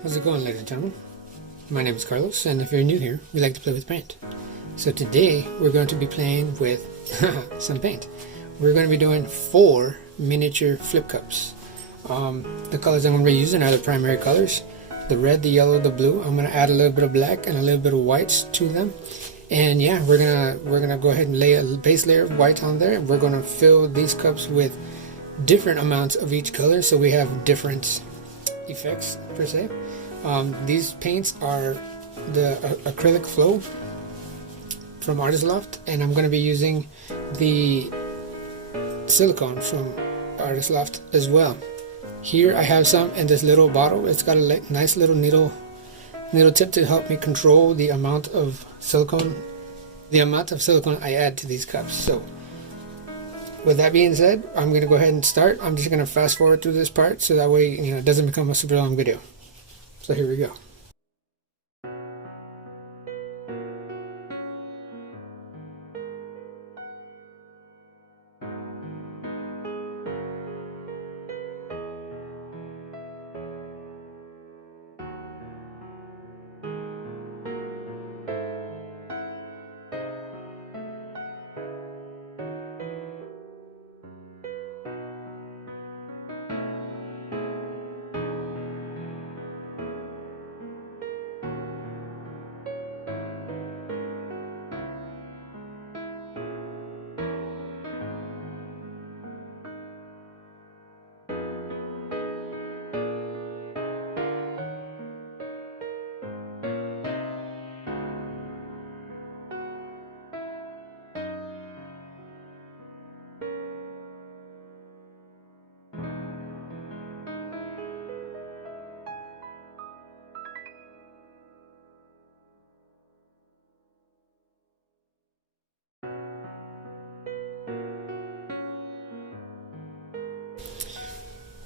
How's it going, ladies and gentlemen? My name is Carlos, and if you're new here, we like to play with paint. So today, we're going to be playing with some paint. We're going to be doing 4 miniature flip cups. The colors I'm going to be using are the primary colors, the red, the yellow, the blue. I'm going to add a little bit of black and a little bit of whites to them. And yeah, we're gonna go ahead and lay a base layer of white on there. We're going to fill these cups with different amounts of each color, so we have different effects per se. These paints are the acrylic flow from Artist Loft, and I'm going to be using the silicone from Artist Loft as well. Here I have some in this little bottle. It's got a nice little needle tip to help me control the amount of silicone I add to these cups. So with that being said, I'm going to go ahead and start. I'm just going to fast forward through this part so that way it doesn't become a super long video. So here we go.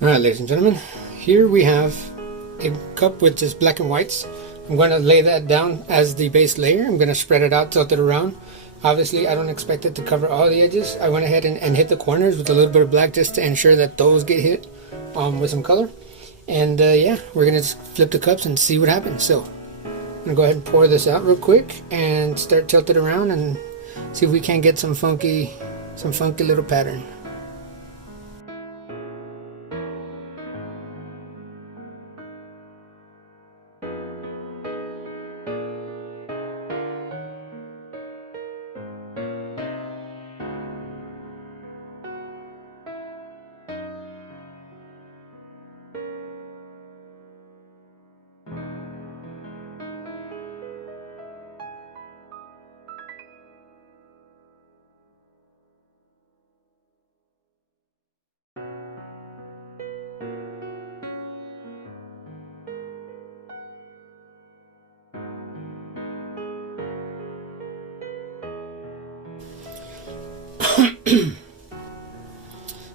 Alright, ladies and gentlemen, here we have a cup with just black and whites. I'm going to lay that down as the base layer. I'm going to spread it out, tilt it around. Obviously, I don't expect it to cover all the edges. I went ahead and hit the corners with a little bit of black just to ensure that those get hit with some color. And yeah, we're going to just flip the cups and see what happens. So I'm going to go ahead and pour this out real quick and start tilting around and see if we can get some funky little pattern.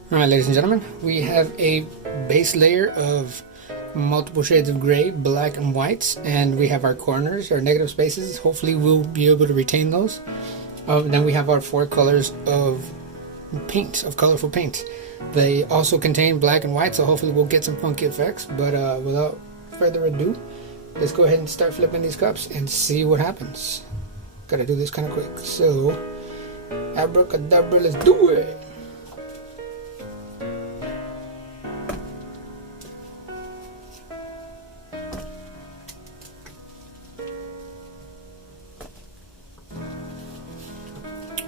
Alright, ladies and gentlemen, we have a base layer of multiple shades of gray, black, and whites, and we have our corners, our negative spaces. Hopefully we'll be able to retain those. Then we have our 4 colors of paint, of colorful paint. They also contain black and white, so hopefully we'll get some funky effects. But without further ado, let's go ahead and start flipping these cups and see what happens. Gotta do this kind of quick. So, abracadabra, let's do it!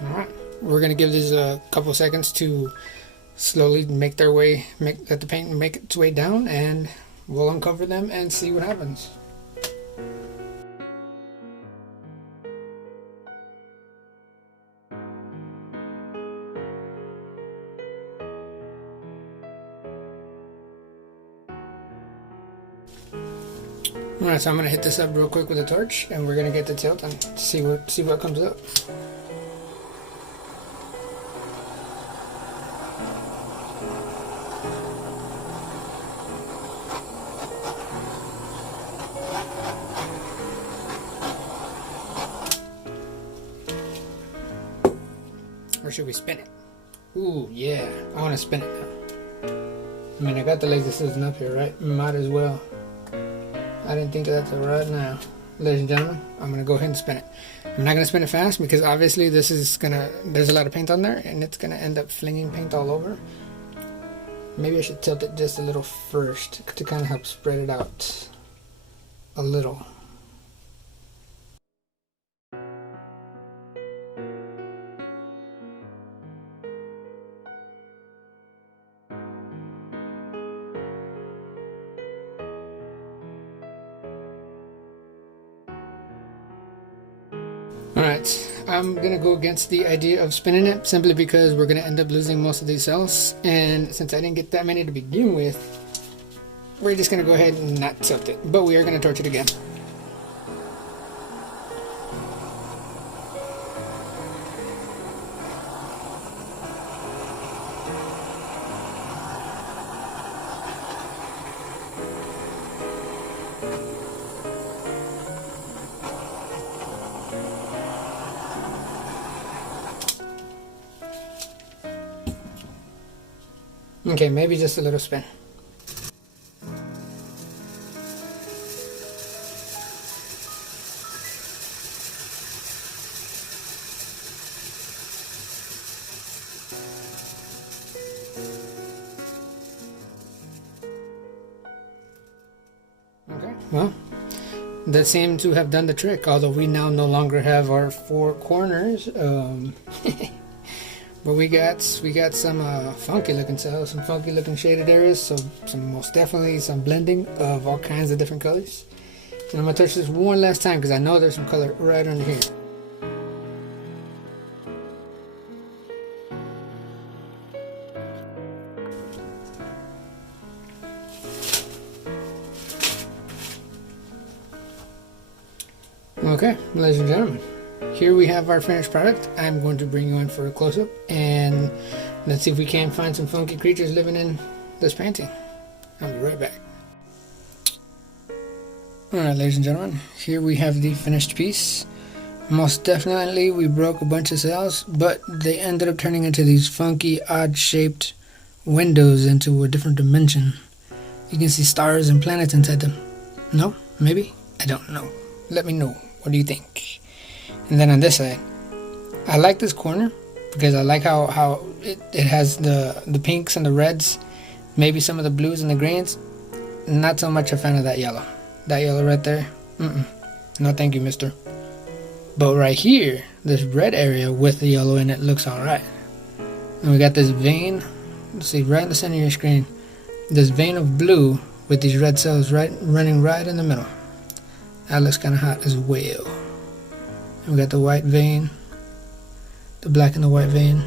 Alright, we're gonna give these a couple seconds to slowly let the paint make its way down, and we'll uncover them and see what happens. Alright, so I'm gonna hit this up real quick with a torch, and we're gonna get the tilt and see what comes up. Or should we spin it? Ooh, yeah, I want to spin it now. I mean, I got the lazy citizen up here, right? Might as well. I didn't think of that till right now. Ladies and gentlemen, I'm gonna go ahead and spin it. I'm not gonna spin it fast because obviously there's a lot of paint on there and it's gonna end up flinging paint all over. Maybe I should tilt it just a little first to kind of help spread it out a little. Alright, I'm going to go against the idea of spinning it simply because we're going to end up losing most of these cells, and since I didn't get that many to begin with, we're just going to go ahead and not tilt it, but we are going to torch it again. Okay, maybe just a little spin. Okay, well, that seemed to have done the trick, although we now no longer have our four corners. But we got some funky looking cells, some funky looking shaded areas, so most definitely some blending of all kinds of different colors. And I'm gonna touch this one last time because I know there's some color right under here. Okay, ladies and gentlemen, here we have our finished product. I'm going to bring you in for a close-up and let's see if we can find some funky creatures living in this painting. I'll be right back. Alright, ladies and gentlemen, here we have the finished piece. Most definitely we broke a bunch of cells, but they ended up turning into these funky, odd-shaped windows into a different dimension. You can see stars and planets inside them. No? Maybe? I don't know. Let me know. What do you think? And then on this side, I like this corner because I like how it has the pinks and the reds, maybe some of the blues and the greens. Not so much a fan of that yellow. That yellow right there, no thank you, mister. But right here, this red area with the yellow in it looks alright. And we got this vein, let's see, right in the center of your screen, this vein of blue with these red cells running right in the middle. That looks kind of hot as well. And we got the white vein, the black and the white vein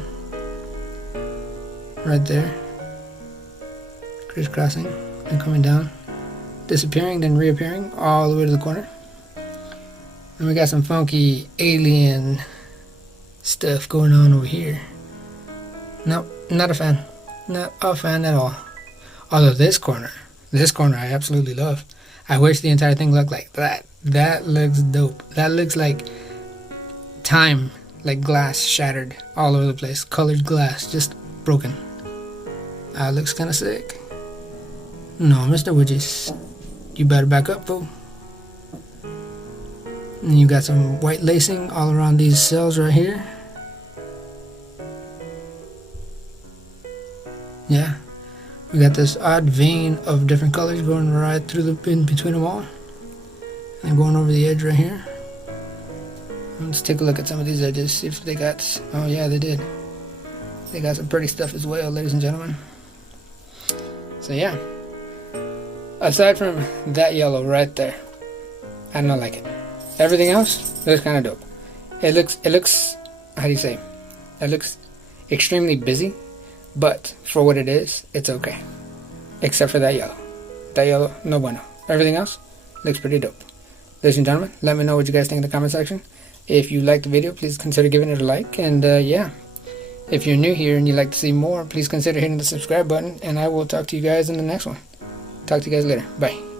right there, crisscrossing and coming down, disappearing then reappearing all the way to the corner. And we got some funky alien stuff going on over here. Nope, not a fan. Not a fan at all. Although this corner I absolutely love. I wish the entire thing looked like that. That looks dope. That looks like time, like glass shattered all over the place. Colored glass, just broken. That looks kind of sick. No, Mr. Widgets, you better back up, fool. And you got some white lacing all around these cells right here. Yeah. We got this odd vein of different colors going right through in between them all. And going over the edge right here. Let's take a look at some of these edges, see if they got, oh yeah, they did. They got some pretty stuff as well, ladies and gentlemen. So yeah. Aside from that yellow right there, I don't like it. Everything else looks kind of dope. It looks, how do you say? It looks extremely busy, but for what it is, it's okay. Except for that yellow. That yellow, no bueno. Everything else looks pretty dope. Ladies and gentlemen, let me know what you guys think in the comment section. If you liked the video, please consider giving it a like. And yeah, if you're new here and you'd like to see more, please consider hitting the subscribe button. And I will talk to you guys in the next one. Talk to you guys later. Bye.